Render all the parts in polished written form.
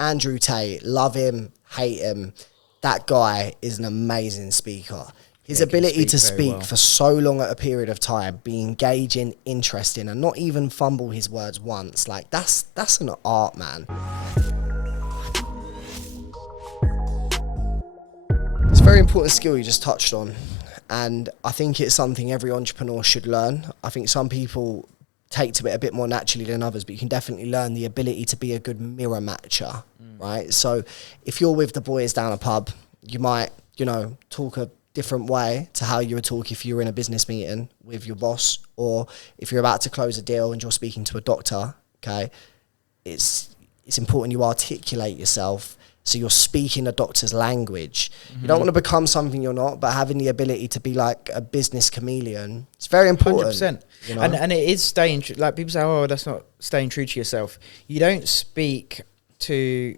Andrew Tate, love him, hate him. That guy is an amazing speaker. His ability to speak for so long at a period of time, be engaging, interesting, and not even fumble his words once, like that's an art, man. It's a very important skill you just touched on, and I think it's something every entrepreneur should learn. I think some people take to it a bit more naturally than others, but you can definitely learn the ability to be a good mirror matcher, right? So if you're with the boys down a pub, you might, talk a different way to how you would talk if you were in a business meeting with your boss, or if you're about to close a deal and you're speaking to a doctor, okay? It's important you articulate yourself so you're speaking a doctor's language. You don't want to become something you're not, but having the ability to be like a business chameleon, it's very important. 100%. And it is staying true. Like people say, oh, that's not staying true to yourself. You don't speak to,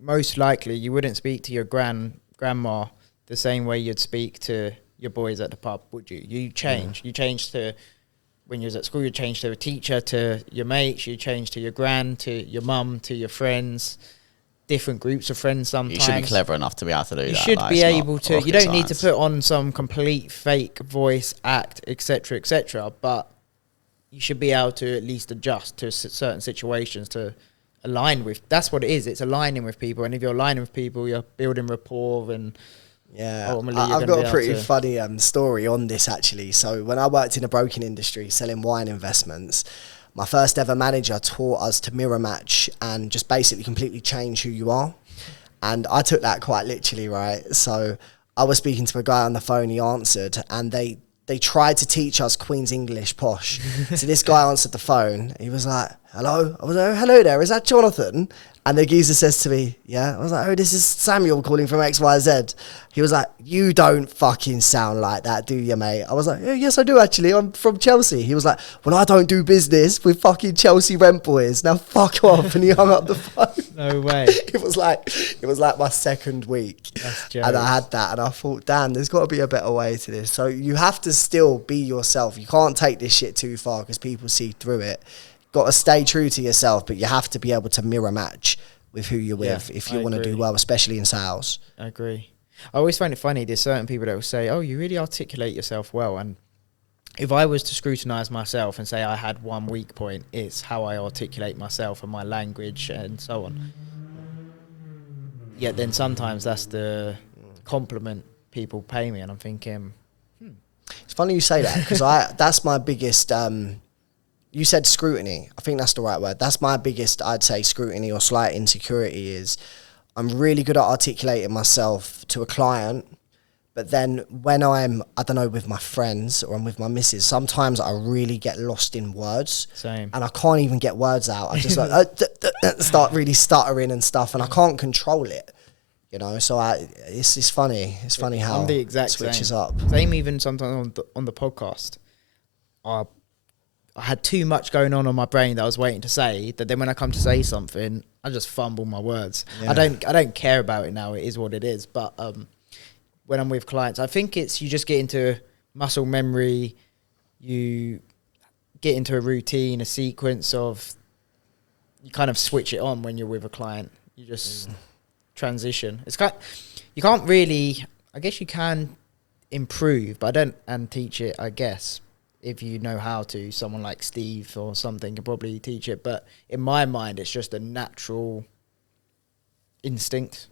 most likely, you wouldn't speak to your grandma the same way you'd speak to your boys at the pub, would you? You change. You change to, when you was at school, you change to a teacher, to your mates, you change to your gran, to your mum, to your friends, different groups of friends sometimes. You should be clever enough to be able to do that. You should be able to. You don't need to put on some complete fake voice, act, etc., but you should be able to at least adjust to certain situations to align with. That's what it is. It's aligning with people. And if you're aligning with people, you're building rapport and... Yeah, I've got a pretty funny story on this, actually. So when I worked in the broking industry selling wine investments, my first ever manager taught us to mirror match and just basically completely change who you are. And I took that quite literally, right? So I was speaking to a guy on the phone, he answered, and they tried to teach us Queen's English posh. So this guy answered the phone. He was like, hello? I was like, hello there, is that Jonathan? And the geezer says to me, yeah. I was like, oh, this is Samuel calling from XYZ. He was like, you don't fucking sound like that, do you, mate? I was like, yeah, yes, I do, actually. I'm from Chelsea. He was like, well, I don't do business with fucking Chelsea rent boys. Now fuck off. And he hung up the phone. No way. It was like my second week. And I had that. And I thought, damn, there's got to be a better way to this. So you have to still be yourself. You can't take this shit too far because people see through it. Got to stay true to yourself, but you have to be able to mirror match with who you're with if you want to do well, especially in sales. I agree. I always find it funny, there's certain people that will say, oh, you really articulate yourself well. And if I was to scrutinise myself and say I had one weak point, it's how I articulate myself and my language and so on. Yet then sometimes that's the compliment people pay me, and I'm thinking, It's funny you say that, because that's my biggest... you said scrutiny. I think that's the right word. That's my biggest, I'd say, scrutiny or slight insecurity is I'm really good at articulating myself to a client, but then when I'm, I don't know, with my friends or I'm with my missus, sometimes I really get lost in words. Same. And I can't even get words out. I just like start really stuttering and stuff, and I can't control it. So it's funny. It's funny how I'm the exact it switches same. up. Same even sometimes on the podcast. I had too much going on my brain that I was waiting to say, that then when I come to say something, I just fumble my words. Yeah. I don't care about it now. It is what it is. But when I'm with clients, I think it's you just get into muscle memory. You get into a routine, a sequence of, you kind of switch it on when you're with a client. You just transition. You can't really, I guess you can improve, but and teach it, I guess. If you know how to, someone like Steve or something can probably teach it. But in my mind, it's just a natural instinct.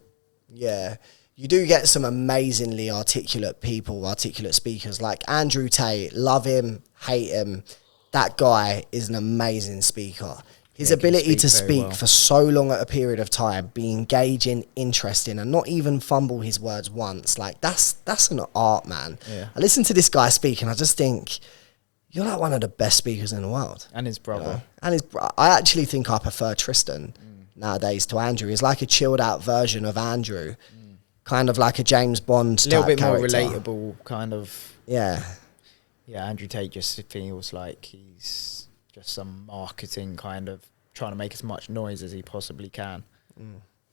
Yeah. You do get some amazingly articulate people, articulate speakers like Andrew Tate. Love him, hate him. That guy is an amazing speaker. His ability to speak for so long at a period of time, be engaging, interesting, and not even fumble his words once. Like, that's an art, man. Yeah. I listen to this guy speak and I just think... You're like one of the best speakers in the world. And his brother. I actually think I prefer Tristan nowadays to Andrew. He's like a chilled out version of Andrew. Kind of like a James Bond type character. A little bit more relatable, kind of. Yeah. Yeah, Andrew Tate just feels like he's just some marketing kind of trying to make as much noise as he possibly can.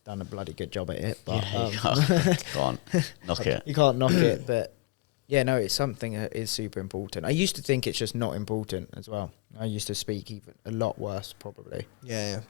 Done a bloody good job at it. But, Go on, knock it. You can't knock it, but... Yeah, no, it's something that is super important. I used to think it's just not important as well. I used to speak even a lot worse, probably. Yeah.